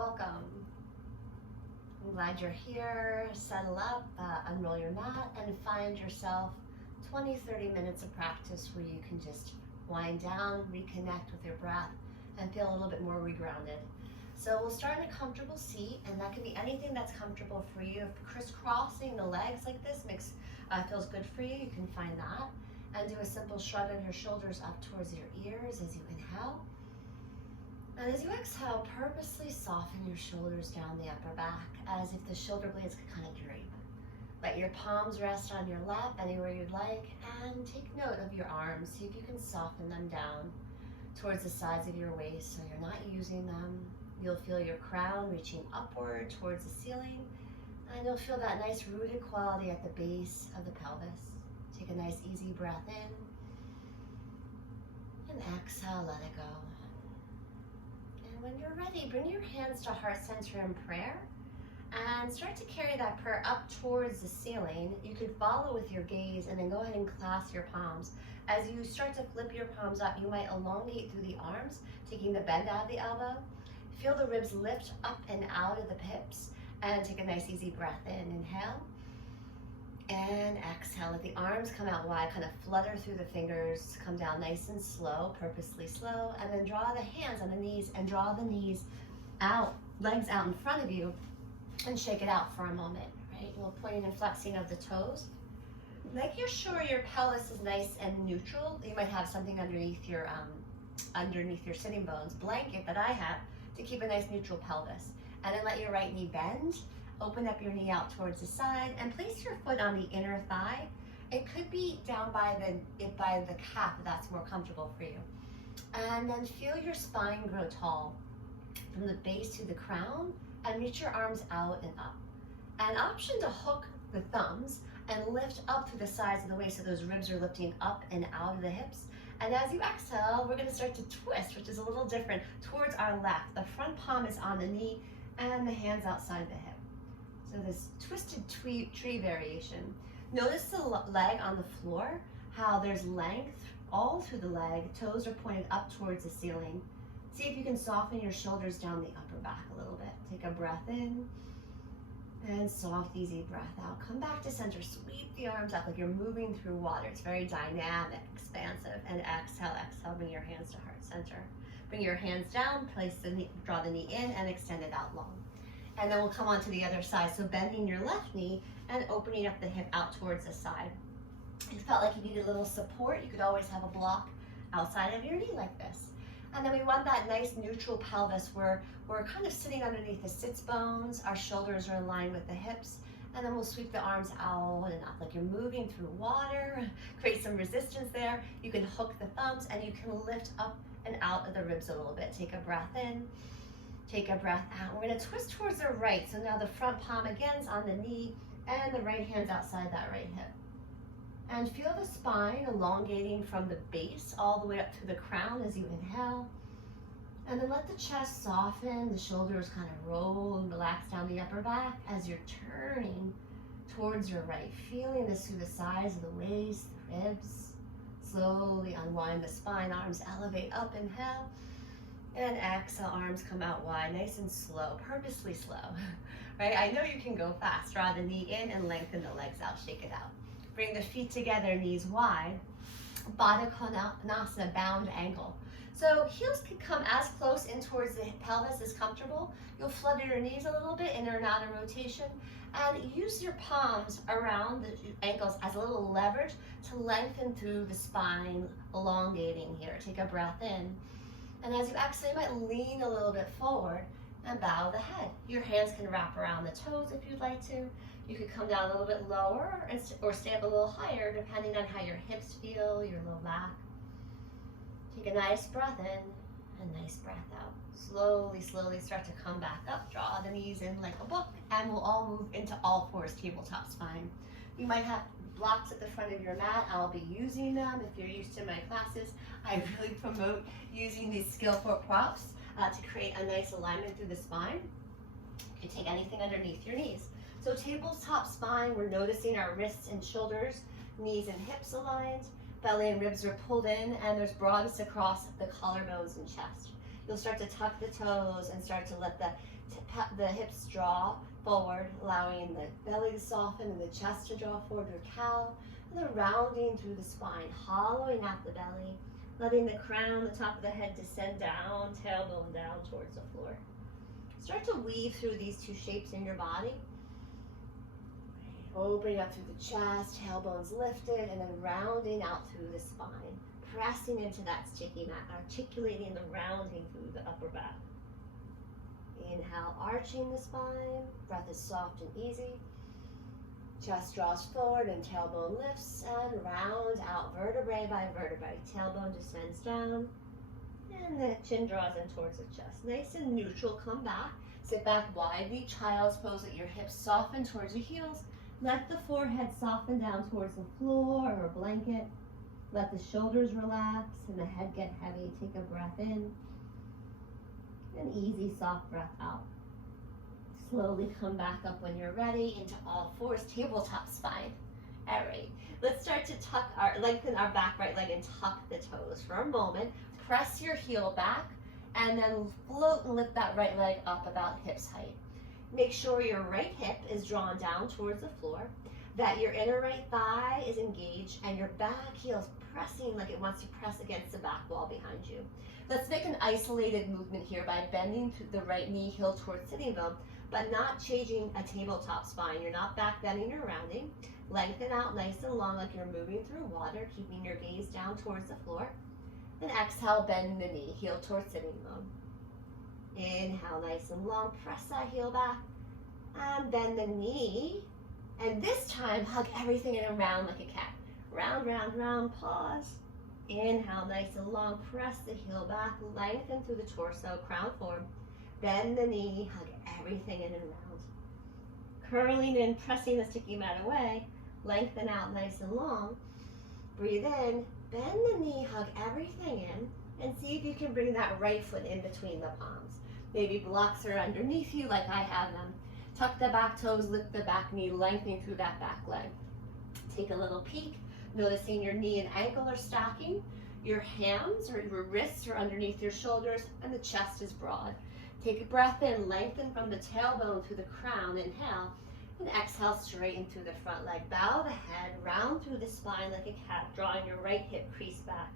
welcome. I'm glad you're here. Settle up, unroll your mat, and find yourself 20-30 minutes of practice where you can just wind down, reconnect with your breath, and feel a little bit more regrounded. So we'll start in a comfortable seat, and that can be anything that's comfortable for you. If crisscrossing the legs like this feels good for you, you can find that. And do a simple shrug of your shoulders up towards your ears as you inhale. And as you exhale, purposely soften your shoulders down the upper back as if the shoulder blades could kind of drape. Let your palms rest on your lap anywhere you'd like, and take note of your arms. See if you can soften them down towards the sides of your waist so you're not using them. You'll feel your crown reaching upward towards the ceiling, and you'll feel that nice rooted quality at the base of the pelvis. Take a nice easy breath in, and exhale, let it go. And when you're ready, bring your hands to heart center in prayer, and start to carry that prayer up towards the ceiling. You could follow with your gaze, and then go ahead and clasp your palms. As you start to flip your palms up, you might elongate through the arms, taking the bend out of the elbow. Feel the ribs lift up and out of the hips, and take a nice easy breath in. Inhale. And exhale, let the arms come out wide, kind of flutter through the fingers, come down nice and slow, purposely slow, and then draw the hands on the knees and draw the knees out, legs out in front of you, and shake it out for a moment, right? A little pointing and flexing of the toes. Making sure your pelvis is nice and neutral. You might have something underneath your sitting bones, blanket that I have, to keep a nice neutral pelvis. And then let your right knee bend. Open up your knee out towards the side and place your foot on the inner thigh. It could be down by the calf if that's more comfortable for you. And then feel your spine grow tall from the base to the crown, and reach your arms out and up. An option to hook the thumbs and lift up through the sides of the waist so those ribs are lifting up and out of the hips. And as you exhale, we're gonna start to twist, which is a little different, towards our left. The front palm is on the knee and the hands outside the hip. So this twisted tree variation. Notice the leg on the floor, how there's length all through the leg. Toes are pointed up towards the ceiling. See if you can soften your shoulders down the upper back a little bit. Take a breath in, and soft, easy breath out. Come back to center, sweep the arms up like you're moving through water. It's very dynamic, expansive. And exhale, exhale, bring your hands to heart center. Bring your hands down, draw the knee in, and extend it out long. And then we'll come on to the other side. So bending your left knee and opening up the hip out towards the side. If you felt like you needed a little support, you could always have a block outside of your knee like this. And then we want that nice neutral pelvis where we're kind of sitting underneath the sits bones. Our shoulders are in line with the hips. And then we'll sweep the arms out and up like you're moving through water. Create some resistance there. You can hook the thumbs and you can lift up and out of the ribs a little bit. Take a breath in. Take a breath out. We're gonna twist towards the right. So now the front palm again is on the knee and the right hand's outside that right hip. And feel the spine elongating from the base all the way up to the crown as you inhale. And then let the chest soften, the shoulders kind of roll and relax down the upper back as you're turning towards your right. Feeling this through the sides of the waist, the ribs. Slowly unwind the spine, arms elevate up, inhale. And exhale, arms come out wide, nice and slow, purposely slow, right? I know you can go fast. Draw the knee in and lengthen the legs out, shake it out. Bring the feet together, knees wide. Baddha Konasana, bound angle. So heels can come as close in towards the pelvis as comfortable. You'll flutter your knees a little bit in or out of rotation. And use your palms around the ankles as a little leverage to lengthen through the spine, elongating here. Take a breath in. And as you exhale, you might lean a little bit forward and bow the head. Your hands can wrap around the toes if you'd like to. You could come down a little bit lower or stay up a little higher depending on how your hips feel, your low back. Take a nice breath in and nice breath out. Slowly, slowly start to come back up. Draw the knees in like a book, and we'll all move into all fours, tabletop spine. You might have blocks at the front of your mat. I'll be using them. If you're used to my classes, I really promote using these skillful props to create a nice alignment through the spine. You can take anything underneath your knees. So tabletop spine, we're noticing our wrists and shoulders, knees and hips aligned, belly and ribs are pulled in, and there's broadness across the collarbones and chest. You'll start to tuck the toes and start to let the hips draw forward, allowing the belly to soften and the chest to draw forward your cow. And then rounding through the spine, hollowing out the belly, letting the crown, the top of the head descend down, tailbone down towards the floor. Start to weave through these two shapes in your body. Opening up through the chest, tailbones lifted, and then rounding out through the spine. Pressing into that sticky mat, articulating the rounding through the upper back. Inhale, arching the spine. Breath is soft and easy. Chest draws forward and tailbone lifts, and round out vertebrae by vertebrae. Tailbone descends down, and the chin draws in towards the chest. Nice and neutral, come back. Sit back widely, child's pose. Let your hips soften towards your heels. Let the forehead soften down towards the floor or a blanket. Let the shoulders relax and the head get heavy. Take a breath in. An easy, soft breath out. Slowly come back up when you're ready into all fours, tabletop spine. All right, let's start to lengthen our back right leg and tuck the toes for a moment. Press your heel back and then float and lift that right leg up about hips height. Make sure your right hip is drawn down towards the floor, that your inner right thigh is engaged, and your back heel is pressing like it wants to press against the back wall behind you. Let's make an isolated movement here by bending the right knee heel towards sitting bone, but not changing a tabletop spine. You're not back bending or rounding. Lengthen out nice and long like you're moving through water, keeping your gaze down towards the floor. Then exhale, bend the knee, heel towards sitting bone. Inhale, nice and long, press that heel back, and bend the knee. And this time, hug everything in and round like a cat. Round, round, round, pause. Inhale, nice and long, press the heel back, lengthen through the torso, crown form. Bend the knee, hug everything in and round. Curling in, pressing the sticky mat away, lengthen out nice and long. Breathe in, bend the knee, hug everything in, and see if you can bring that right foot in between the palms. Maybe blocks are underneath you like I have them. Tuck the back toes, lift the back knee, lengthening through that back leg. Take a little peek, noticing your knee and ankle are stacking, your hands or your wrists are underneath your shoulders, and the chest is broad. Take a breath in, lengthen from the tailbone through the crown, inhale, and exhale, straighten through the front leg. Bow the head, round through the spine like a cat, drawing your right hip crease back.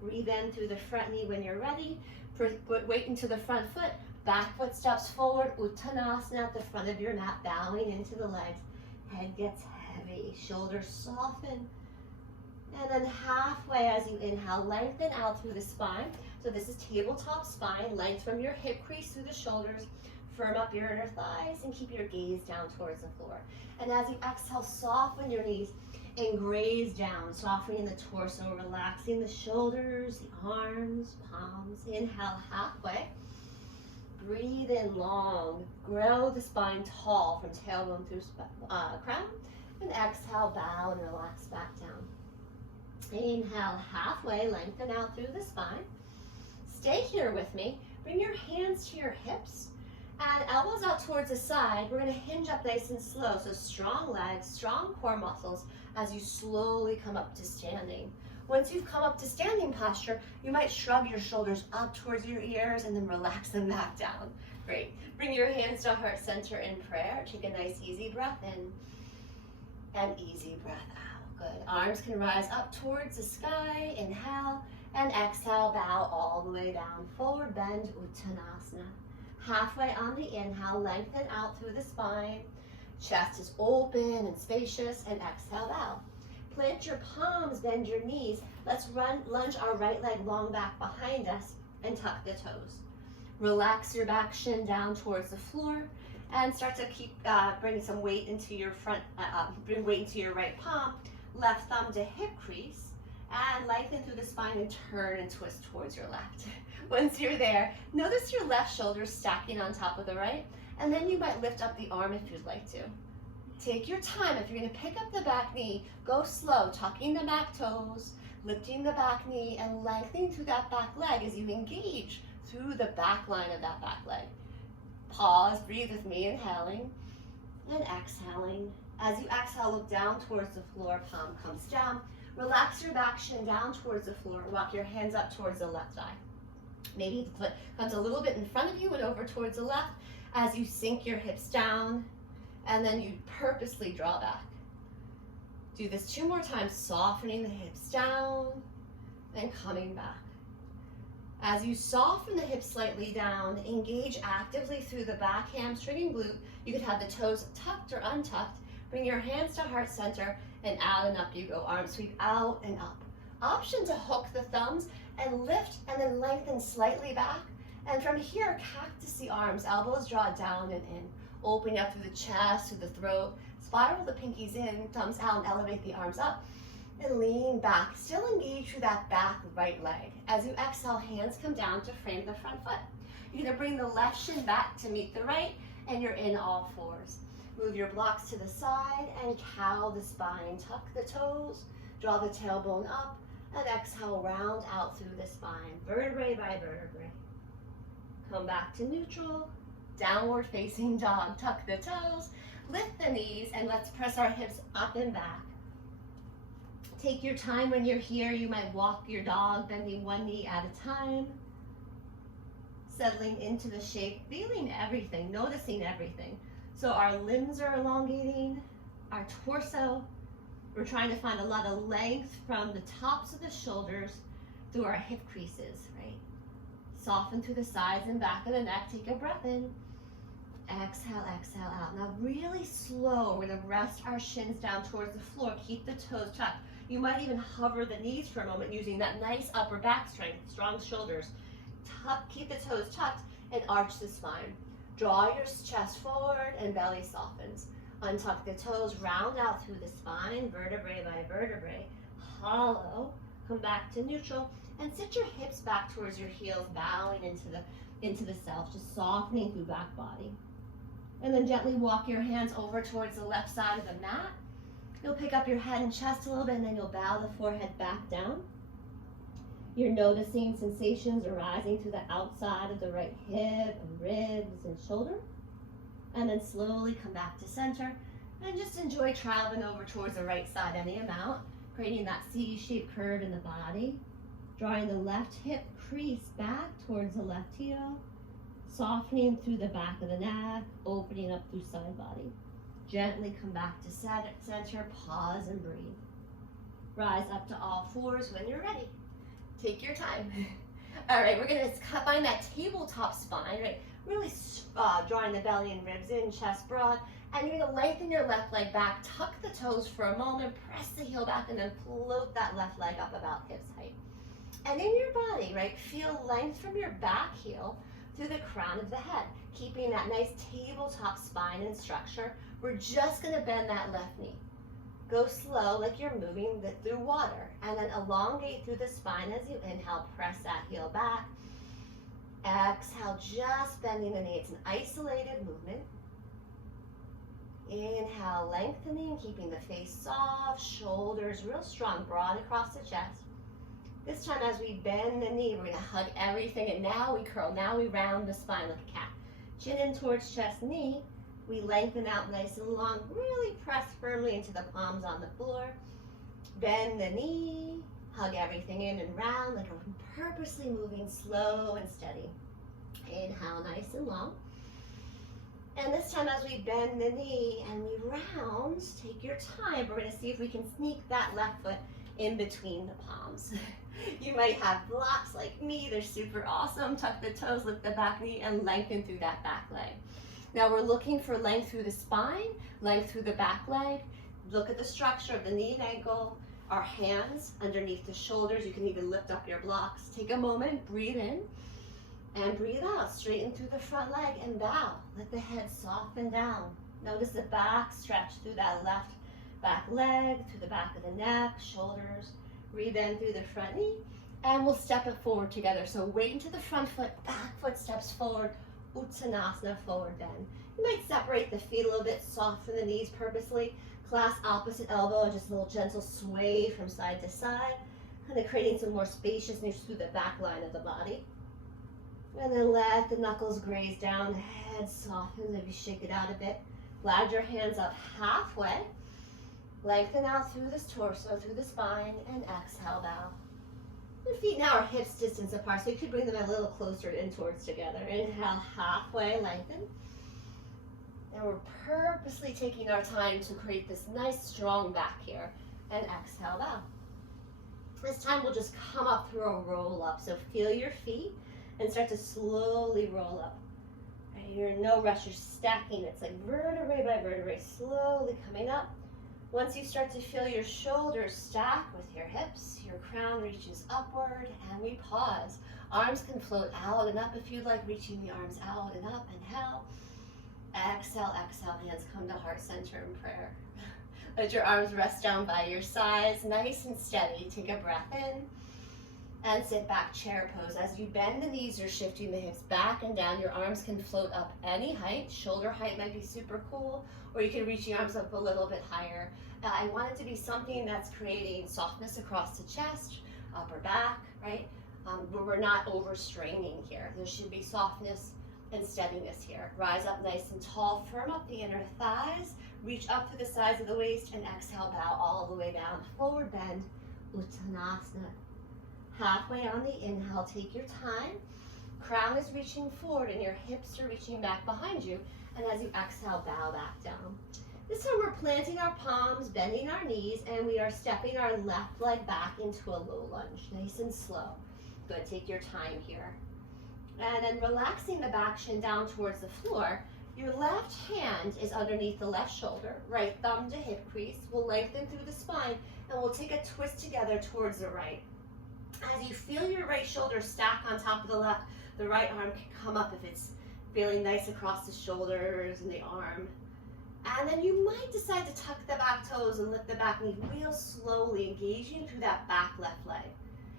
Breathe in through the front knee when you're ready. Put weight into the front foot, back foot steps forward, Uttanasana at the front of your mat, bowing into the legs. Head gets heavy, shoulders soften. And then halfway as you inhale, lengthen out through the spine. So this is tabletop spine, length from your hip crease through the shoulders. Firm up your inner thighs and keep your gaze down towards the floor. And as you exhale, soften your knees and graze down, softening the torso, relaxing the shoulders, the arms, palms. Inhale halfway. Breathe in long. Grow the spine tall from tailbone through crown. And exhale, bow and relax back down. Inhale halfway, lengthen out through the spine. Stay here with me. Bring your hands to your hips and elbows out towards the side. We're going to hinge up nice and slow. So strong legs, strong core muscles as you slowly come up to standing. Once you've come up to standing posture, you might shrug your shoulders up towards your ears and then relax them back down. Great. Bring your hands to heart center in prayer. Take a nice easy breath in and easy breath out. Good. Arms can rise up towards the sky. Inhale and exhale. Bow all the way down. Forward bend, Uttanasana. Halfway on the inhale, lengthen out through the spine. Chest is open and spacious. And exhale, bow. Plant your palms, bend your knees. Let's lunge our right leg long back behind us and tuck the toes. Relax your back shin down towards the floor and start to keep bring some weight into your front, bring weight into your right palm, left thumb to hip crease, and lengthen through the spine and turn and twist towards your left. Once you're there, notice your left shoulder stacking on top of the right, and then you might lift up the arm if you'd like to. Take your time. If you're going to pick up the back knee, go slow, tucking the back toes, lifting the back knee, and lengthening through that back leg as you engage through the back line of that back leg. Pause, breathe with me, inhaling and exhaling. As you exhale, look down towards the floor, palm comes down. Relax your back shin down towards the floor. Walk your hands up towards the left eye. Maybe the foot comes a little bit in front of you and over towards the left as you sink your hips down, and then you purposely draw back. Do this 2 more times, softening the hips down and coming back. As you soften the hips slightly down, engage actively through the back hamstring and glute. You could have the toes tucked or untucked. Bring your hands to heart center, and out and up you go. Arms sweep out and up. Option to hook the thumbs and lift and then lengthen slightly back. And from here, cactus the arms, elbows draw down and in. Opening up through the chest, through the throat. Spiral the pinkies in, thumbs out, and elevate the arms up. And lean back. Still engage through that back right leg. As you exhale, hands come down to frame the front foot. You're gonna bring the left shin back to meet the right, and you're in all fours. Move your blocks to the side and cow the spine. Tuck the toes, draw the tailbone up, and exhale, round out through the spine, vertebrae by vertebrae. Come back to neutral, downward facing dog. Tuck the toes, lift the knees, and let's press our hips up and back. Take your time when you're here. You might walk your dog, bending one knee at a time. Settling into the shape, feeling everything, noticing everything. So our limbs are elongating, our torso. We're trying to find a lot of length from the tops of the shoulders through our hip creases, right? Soften through the sides and back of the neck. Take a breath in. Exhale, exhale out. Now really slow, we're gonna rest our shins down towards the floor. Keep the toes tucked. You might even hover the knees for a moment using that nice upper back strength, strong shoulders. Tuck, keep the toes tucked and arch the spine. Draw your chest forward and belly softens. Untuck the toes, round out through the spine, vertebrae by vertebrae. Hollow, come back to neutral, and sit your hips back towards your heels, bowing into the self, just softening through back body. And then gently walk your hands over towards the left side of the mat. You'll pick up your head and chest a little bit, and then you'll bow the forehead back down. You're noticing sensations arising through the outside of the right hip and ribs and shoulder. And then slowly come back to center and just enjoy traveling over towards the right side any amount, creating that C-shaped curve in the body. Drawing the left hip crease back towards the left heel, softening through the back of the neck, opening up through side body. Gently come back to center, pause and breathe. Rise up to all fours when you're ready. Take your time. All right, we're gonna find that tabletop spine, right? Really drawing the belly and ribs in, chest broad, and you're gonna lengthen your left leg back, tuck the toes for a moment, press the heel back, and then float that left leg up about hips height. And in your body, right, feel length from your back heel through the crown of the head, keeping that nice tabletop spine and structure. We're just gonna bend that left knee. Go slow like you're moving through water, and then elongate through the spine as you inhale, press that heel back. Exhale, just bending the knee. It's an isolated movement. Inhale, lengthening, keeping the face soft, shoulders real strong, broad across the chest. This time as we bend the knee, we're gonna hug everything, and now we curl, now we round the spine like a cat. Chin in towards chest, knee. We lengthen out nice and long, really press firmly into the palms on the floor. Bend the knee, hug everything in and round like we're purposely moving slow and steady. Inhale, nice and long. And this time as we bend the knee and we round, take your time. We're gonna see if we can sneak that left foot in between the palms. You might have blocks like me, they're super awesome. Tuck the toes, lift the back knee, and lengthen through that back leg. Now we're looking for length through the spine, length through the back leg. Look at the structure of the knee and ankle, our hands underneath the shoulders. You can even lift up your blocks. Take a moment, breathe in, and breathe out. Straighten through the front leg and bow. Let the head soften down. Notice the back stretch through that left back leg, through the back of the neck, shoulders. Breathe in through the front knee, and we'll step it forward together. So weight into the front foot, back foot steps forward, Uttanasana, forward bend. You might separate the feet a little bit, soften the knees purposely, clasp opposite elbow, just a little gentle sway from side to side, kind of creating some more spaciousness through the back line of the body. And then let the knuckles graze down, the head softens as you shake it out a bit. Glide your hands up halfway. Lengthen out through this torso, through the spine, and exhale, bow. The feet now are hips distance apart, so you could bring them a little closer in towards together. Inhale, halfway lengthen. And we're purposely taking our time to create this nice strong back here. And exhale, bow. This time we'll just come up through a roll up. So feel your feet and start to slowly roll up. Right, you're in no rush, you're stacking. It's like vertebrae by vertebrae, slowly coming up. Once you start to feel your shoulders stack with your hips, your crown reaches upward, and we pause. Arms can float out and up if you'd like, reaching the arms out and up. Inhale. Exhale, exhale, hands come to heart center in prayer. Let your arms rest down by your sides, nice and steady. Take a breath in and sit back, chair pose. As you bend the knees, you're shifting the hips back and down. Your arms can float up any height. Shoulder height might be super cool, or you can reach the arms up a little bit higher. I want it to be something that's creating softness across the chest, upper back, right? Where we're not overstraining here. There should be softness and steadiness here. Rise up nice and tall, firm up the inner thighs, reach up to the sides of the waist, and exhale, bow all the way down. Forward bend, Uttanasana. Halfway on the inhale, take your time. Crown is reaching forward and your hips are reaching back behind you. And as you exhale, bow back down. This time we're planting our palms, bending our knees, and we are stepping our left leg back into a low lunge, nice and slow. Good, take your time here. And then relaxing the back shin down towards the floor. Your left hand is underneath the left shoulder, right thumb to hip crease. We'll lengthen through the spine, and we'll take a twist together towards the right. As you feel your right shoulder stack on top of the left, the right arm can come up if it's feeling nice across the shoulders and the arm. And then you might decide to tuck the back toes and lift the back knee real slowly, engaging through that back left leg.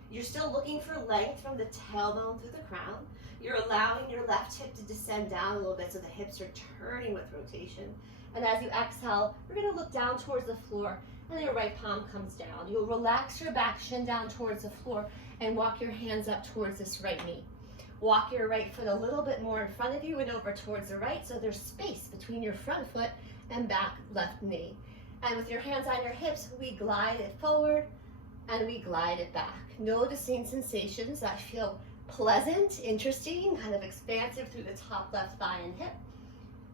You're still looking for length from the tailbone through the crown. You're allowing your left hip to descend down a little bit so the hips are turning with rotation. And as you exhale, you're going to look down towards the floor, and your right palm comes down. You'll relax your back shin down towards the floor and walk your hands up towards this right knee. Walk your right foot a little bit more in front of you and over towards the right, so there's space between your front foot and back left knee. And with your hands on your hips, we glide it forward and we glide it back. Noticing sensations that feel pleasant, interesting, kind of expansive through the top left thigh and hip.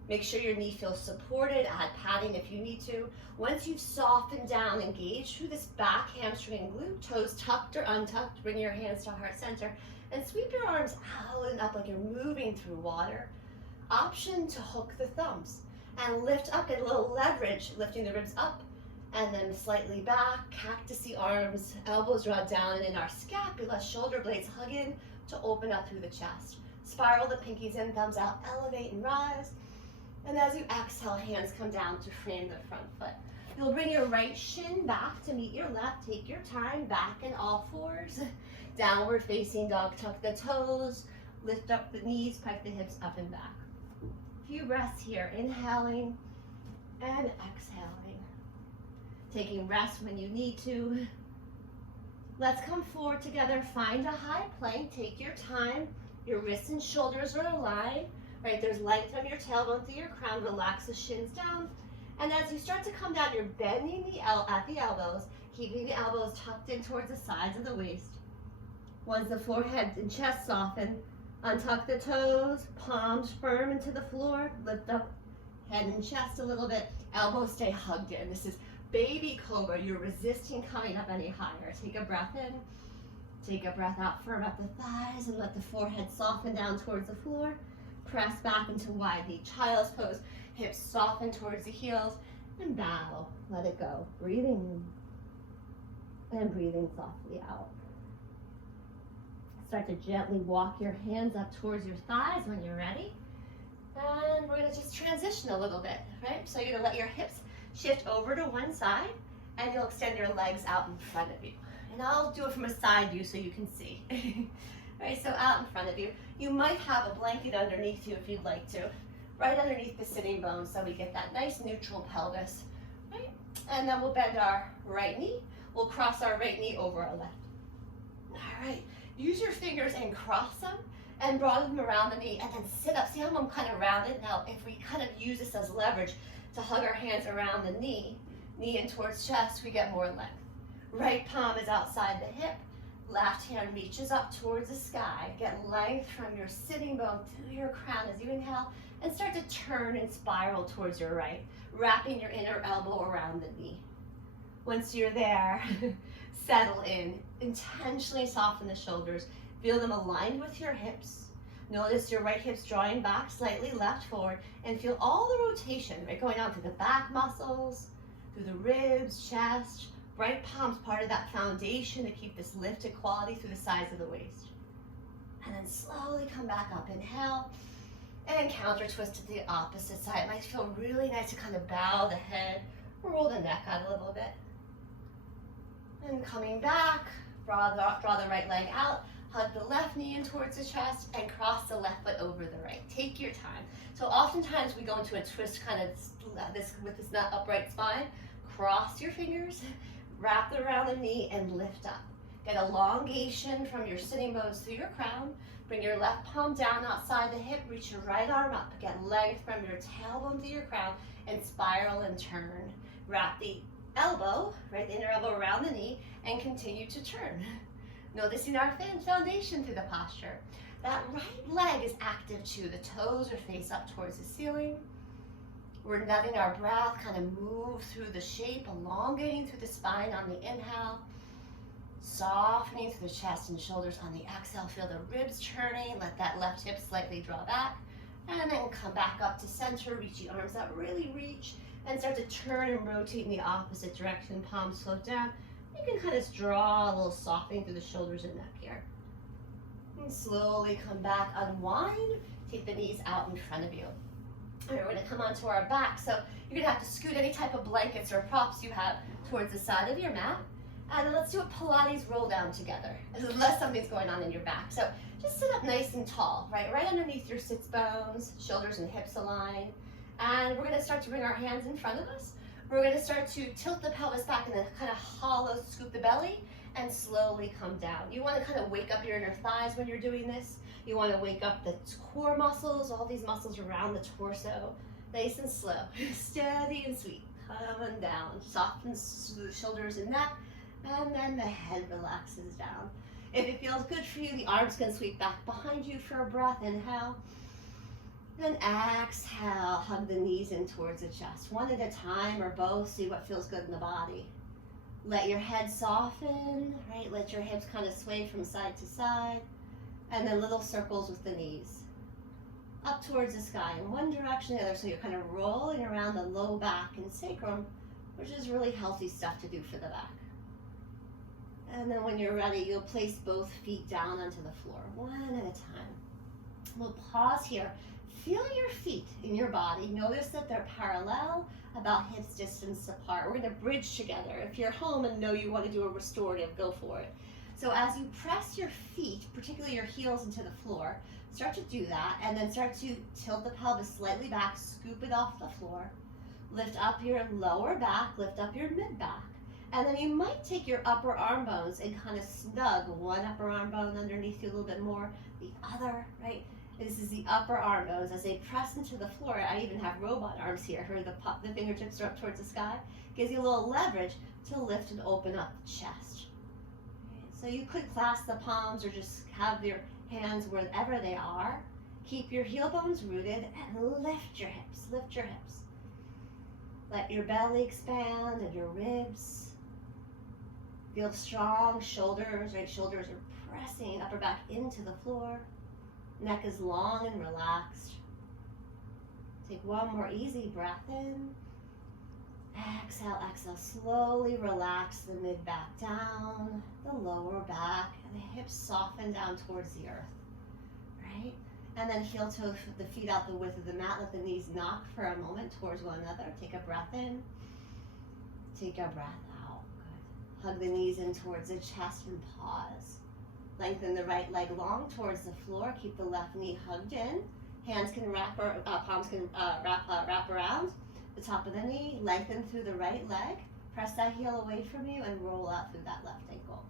Make sure your knee feels supported, add padding if you need to. Once you've softened down, engage through this back hamstring glute, toes tucked or untucked, bring your hands to heart center, and sweep your arms out and up like you're moving through water. Option to hook the thumbs and lift up, get a little leverage, lifting the ribs up and then slightly back, cactusy arms, elbows draw down, and in our scapula, shoulder blades hug in to open up through the chest. Spiral the pinkies in, thumbs out, elevate and rise. And as you exhale, hands come down to frame the front foot. You'll bring your right shin back to meet your left. Take your time, back in all fours. Downward facing dog, tuck the toes, lift up the knees, pike the hips up and back. A few breaths here, inhaling and exhaling. Taking rest when you need to. Let's come forward together, find a high plank, take your time. Your wrists and shoulders are aligned. Right, there's length from your tailbone through your crown, relax the shins down. And as you start to come down, you're bending at the elbows, keeping the elbows tucked in towards the sides of the waist. Once the forehead and chest soften, untuck the toes, palms firm into the floor, lift up head and chest a little bit, elbows stay hugged in. This is baby cobra, you're resisting coming up any higher. Take a breath in, take a breath out, firm up the thighs, and let the forehead soften down towards the floor. Press back into wide knee, child's pose, hips soften towards the heels, and bow, let it go. Breathing in and breathing softly out. Start to gently walk your hands up towards your thighs when you're ready. And we're gonna just transition a little bit, right? So you're gonna let your hips shift over to one side, and you'll extend your legs out in front of you. And I'll do it from a side view so you can see. Right, so out in front of you. You might have a blanket underneath you if you'd like to, right underneath the sitting bones so we get that nice neutral pelvis, right? And then we'll bend our right knee. We'll cross our right knee over our left. All right, use your fingers and cross them and draw them around the knee and then sit up. See how I'm kind of rounded? Now, if we kind of use this as leverage to hug our hands around the knee in towards chest, we get more length. Right palm is outside the hip. Left hand reaches up towards the sky. Get length from your sitting bone through your crown as you inhale, and start to turn and spiral towards your right, wrapping your inner elbow around the knee. Once you're there, settle in. Intentionally soften the shoulders. Feel them aligned with your hips. Notice your right hips drawing back, slightly left forward, and feel all the rotation, right, going out through the back muscles, through the ribs, chest, right palms, part of that foundation to keep this lifted quality through the sides of the waist. And then slowly come back up. Inhale, and counter twist to the opposite side. It might feel really nice to kind of bow the head, roll the neck out a little bit. And coming back, draw the right leg out, hug the left knee in towards the chest, and cross the left foot over the right. Take your time. So oftentimes we go into a twist kind of with this not upright spine. Cross your fingers, wrap it around the knee, and lift up. Get elongation from your sitting bones through your crown. Bring your left palm down outside the hip, reach your right arm up. Get length from your tailbone to your crown, and spiral and turn. Wrap the elbow, right, the inner elbow around the knee, and continue to turn. Noticing our foundation through the posture. That right leg is active too. The toes are face up towards the ceiling. We're letting our breath kind of move through the shape, elongating through the spine on the inhale, softening through the chest and shoulders on the exhale. Feel the ribs turning. Let that left hip slightly draw back. And then come back up to center. Reach the arms out, really reach. And start to turn and rotate in the opposite direction. Palms float down. You can kind of draw a little softening through the shoulders and neck here. And slowly come back, unwind. Take the knees out in front of you. All right, we're gonna come onto our back. So you're gonna have to scoot any type of blankets or props you have towards the side of your mat. And then let's do a Pilates roll down together, unless something's going on in your back. So just sit up nice and tall, right underneath your sits bones, shoulders and hips align. And we're gonna start to bring our hands in front of us. We're gonna start to tilt the pelvis back and then kind of hollow scoop the belly and slowly come down. You wanna kind of wake up your inner thighs when you're doing this. You wanna wake up the core muscles, all these muscles around the torso. Nice and slow, steady and sweet. Coming down, softens the shoulders and neck, and then the head relaxes down. If it feels good for you, the arms can sweep back behind you for a breath. Inhale. Then exhale, hug the knees in towards the chest. One at a time or both, see what feels good in the body. Let your head soften, right? Let your hips kind of sway from side to side. And then little circles with the knees. Up towards the sky in one direction or the other. So you're kind of rolling around the low back and sacrum, which is really healthy stuff to do for the back. And then when you're ready, you'll place both feet down onto the floor, one at a time. We'll pause here. Feel your feet in your body. Notice that they're parallel, about hips distance apart. We're gonna bridge together. If you're home and know you wanna do a restorative, go for it. So as you press your feet, particularly your heels into the floor, start to do that, and then start to tilt the pelvis slightly back, scoop it off the floor. Lift up your lower back, lift up your mid back. And then you might take your upper arm bones and kind of snug one upper arm bone underneath you a little bit more, the other, right? This is the upper arm bones. As they press into the floor, I even have robot arms here, where the fingertips are up towards the sky. Gives you a little leverage to lift and open up the chest. Okay, so you could clasp the palms or just have your hands wherever they are. Keep your heel bones rooted and lift your hips, lift your hips. Let your belly expand and your ribs. Feel strong shoulders, right? Shoulders are pressing upper back into the floor. Neck is long and relaxed. Take one more easy breath in. Exhale, exhale. Slowly relax the mid back down, the lower back, and the hips soften down towards the earth, right? And then heel toe the feet out the width of the mat. Let the knees knock for a moment towards one another. Take a breath in. Take a breath out. Good. Hug the knees in towards the chest and pause. Lengthen the right leg long towards the floor. Keep the left knee hugged in. Hands can palms can wrap around the top of the knee. Lengthen through the right leg. Press that heel away from you and roll out through that left ankle.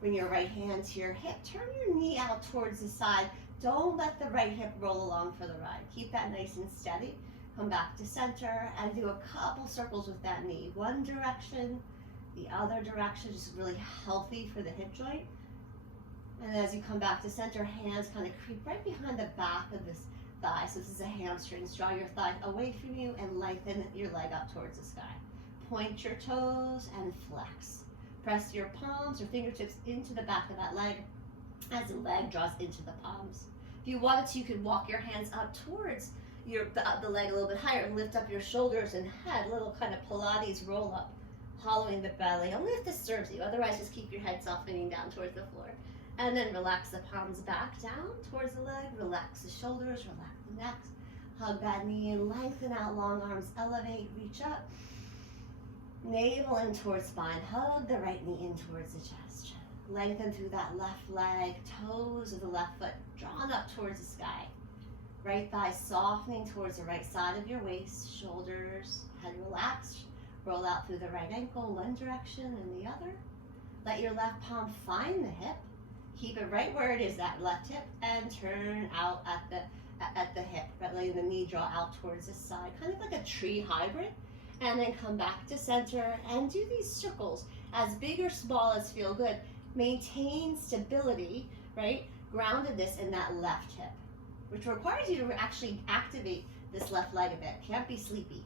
Bring your right hand to your hip. Turn your knee out towards the side. Don't let the right hip roll along for the ride. Keep that nice and steady. Come back to center and do a couple circles with that knee. One direction The other direction, just really healthy for the hip joint. And as you come back to center, hands kind of creep right behind the back of this thigh. So this is a hamstring. Draw your thigh away from you and lengthen your leg up towards the sky. Point your toes and flex. Press your palms or fingertips into the back of that leg as the leg draws into the palms. If you wanted to, you could walk your hands up towards the leg a little bit higher and lift up your shoulders and head, a little kind of Pilates roll up, hollowing the belly, only if this serves you. Otherwise, just keep your head softening down towards the floor. And then relax the palms back down towards the leg, relax the shoulders, relax the neck, hug that knee and lengthen out, long arms elevate, reach up, navel in towards spine, hug the right knee in towards the chest. Lengthen through that left leg, toes of the left foot drawn up towards the sky. Right thigh softening towards the right side of your waist, shoulders, head relaxed. Roll out through the right ankle, one direction and the other. Let your left palm find the hip. Keep it right where it is, that left hip, and turn out at the hip. Right, letting the knee draw out towards the side, kind of like a tree hybrid. And then come back to center and do these circles, as big or small as feel good. Maintain stability, right? Groundedness in that left hip, which requires you to actually activate this left leg a bit. Can't be sleepy.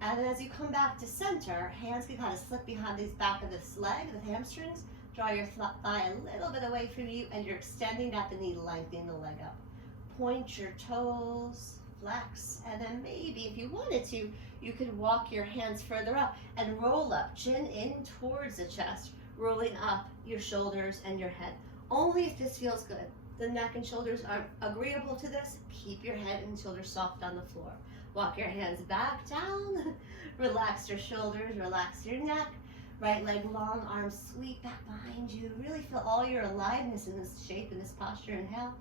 And then as you come back to center, hands can kind of slip behind the back of this leg, the hamstrings. Draw your thigh a little bit away from you, and you're extending at the knee, lengthening the leg up. Point your toes, flex, and then maybe if you wanted to, you could walk your hands further up and roll up, chin in towards the chest, rolling up your shoulders and your head. Only if this feels good. The neck and shoulders aren't agreeable to this, keep your head and shoulders soft on the floor. Walk your hands back down, relax your shoulders, relax your neck. Right leg long, arms sweep back behind you. Really feel all your aliveness in this shape, in this posture. Inhale.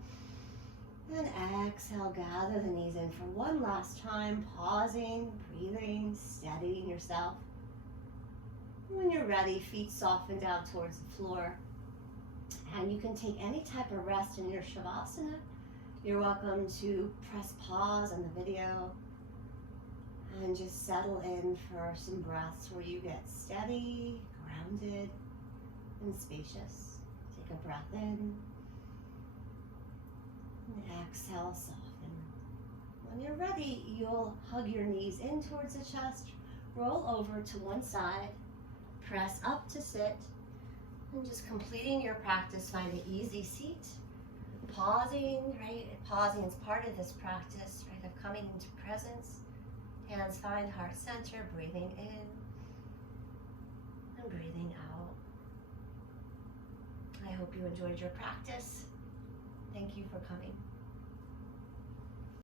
And exhale, gather the knees in for one last time, pausing, breathing, steadying yourself. When you're ready, feet soften down towards the floor. And you can take any type of rest in your Shavasana. You're welcome to press pause on the video and just settle in for some breaths where you get steady, grounded, and spacious. Take a breath in and exhale, soften. When you're ready, you'll hug your knees in towards the chest, roll over to one side, press up to sit, and just completing your practice, find an easy seat. Pausing, right? Pausing is part of this practice, right? Of coming into presence. Hands find heart center, breathing in and breathing out. I hope you enjoyed your practice. Thank you for coming.